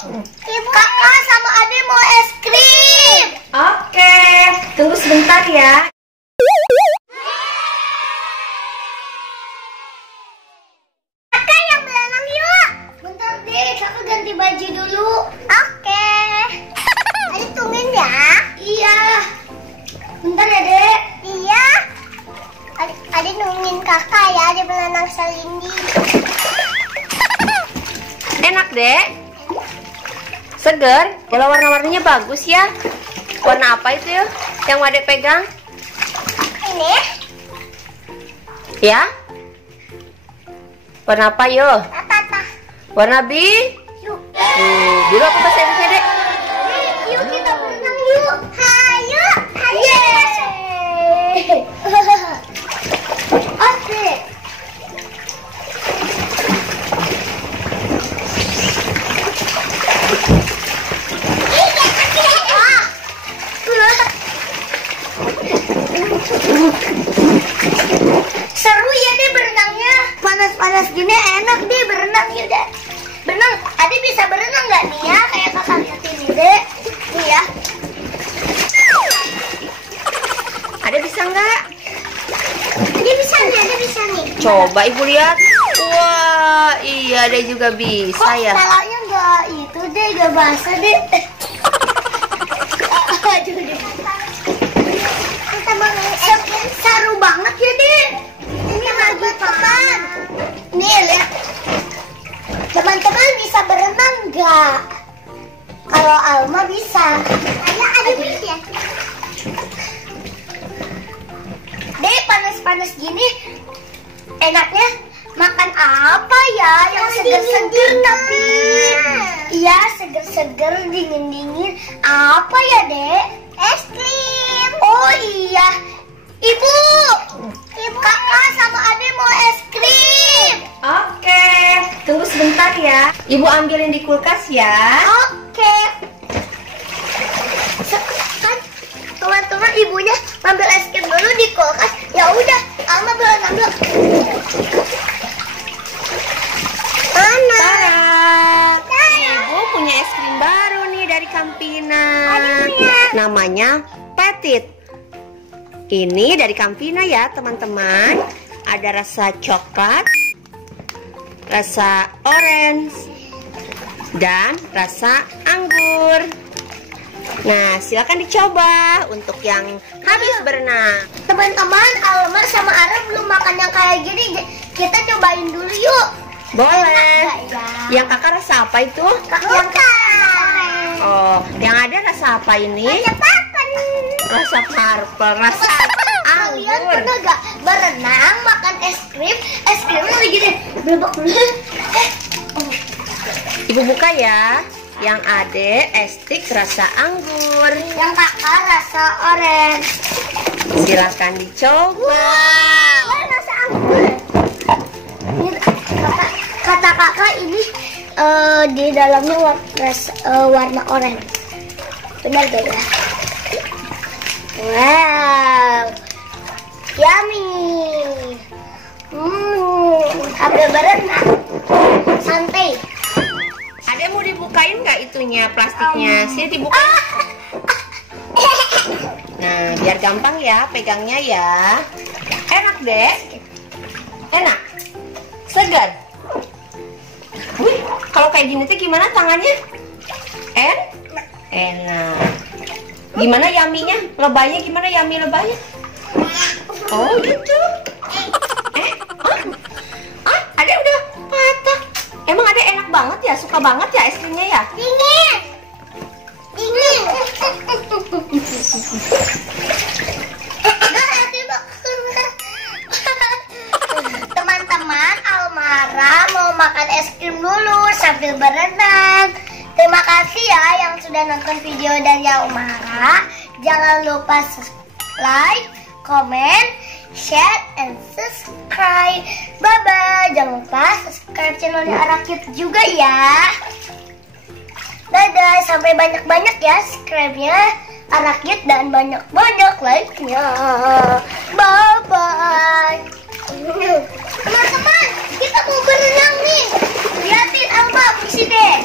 Ibu, kakak sama adik mau es krim. Oke, tunggu sebentar ya. Kakak yang berenang yuk. Bentar deh, kakak ganti baju dulu. Oke. Adik tungguin ya. Iya. Bentar ya, Dek. Iya. Adik nungguin kakak ya, adik berenang selindi. Enak, Dek. Seger. Bola warna-warninya bagus ya. Warna apa itu ya yang Adek pegang? Ini Ya? Warna apa yo? apa? Warna biru. Yuk. Biru apa bahasa Inggrisnya, Dek? Yuk kita berenang yuk. Hayo. Yeay. Asik. Seru ya deh berenangnya. Panas-panas gini enak deh berenang ya deh. Berenang, Adik bisa berenang nggak nih ya? Kayak kakak lihat ini deh. Nih ya. Ada bisa nggak? Dia bisa nih, dia bisa nih. Coba Ibu lihat. Wah, iya ada juga bisa Kok ya. kepalanya nggak itu deh, nggak basah deh. Aduh deh. Kita mau seru banget ya deh. Ini lagi teman. Nih lihat. Teman-teman bisa berenang nggak? Kalau Alma bisa. Ada bisa. Deh panas-panas gini enaknya makan apa ya yang seger-seger tapi iya seger-seger dingin-dingin apa ya dek? Es krim. Oh iya ibu kakak sama adek mau es krim. Oke, tunggu sebentar ya. Ibu ambilin di kulkas ya. Oke. Kan teman-teman ibunya ngambil es krim dulu di kulkas. Ya udah, Alma berenang dulu. Mana? Tara, Ibu punya es krim baru nih dari Campina. Namanya Petit. Ini dari Campina ya teman-teman. Ada rasa coklat, rasa orange, dan rasa anggur. Nah, silakan dicoba untuk yang habis berenang. Teman-teman, Alma sama Ara belum makan yang kayak gini. Kita cobain dulu yuk. Boleh. Enak nggak ya? Yang kakak rasa apa itu? Bukan. Oh, yang ada rasa apa ini? Rasa papan. Rasa purple, rasa Kalian anggur. pernah gak berenang makan es krim? Es krimnya lagi gini. Blebek. Ibu buka ya. Yang ade es stik rasa anggur. Yang kakak rasa orange. Silakan dicoba. Wow. Rasa anggur. Ini kata kakak ini di dalamnya warna orange. Benar gak ya? Wow. Yummy. Ambil berenang. Santai. Ade mau dibukain nggak itunya plastiknya? Sini dibuka. Nah, biar gampang ya pegangnya ya. Enak deh. Enak. Segar. Wih, kalau kayak gini tuh gimana tangannya? Enak. Gimana yaminya? Lebaynya gimana yami lebaynya? Oh gitu. Adek udah patah. Emang adek enak banget ya? Suka banget ya es krimnya ya? Dingin. Teman-teman, Almara mau makan es krim dulu sambil berenang. Terima kasih ya yang sudah nonton video dari Almara. Jangan lupa like, comment, share, and subscribe. Bye-bye. Jangan lupa subscribe channelnya Arakit juga ya. Dadah, sampai banyak-banyak ya subscribe-nya Arakit dan banyak-banyak like-nya. Bye-bye. Teman-teman, kita mau berenang nih. Lihatin Alma, di sini.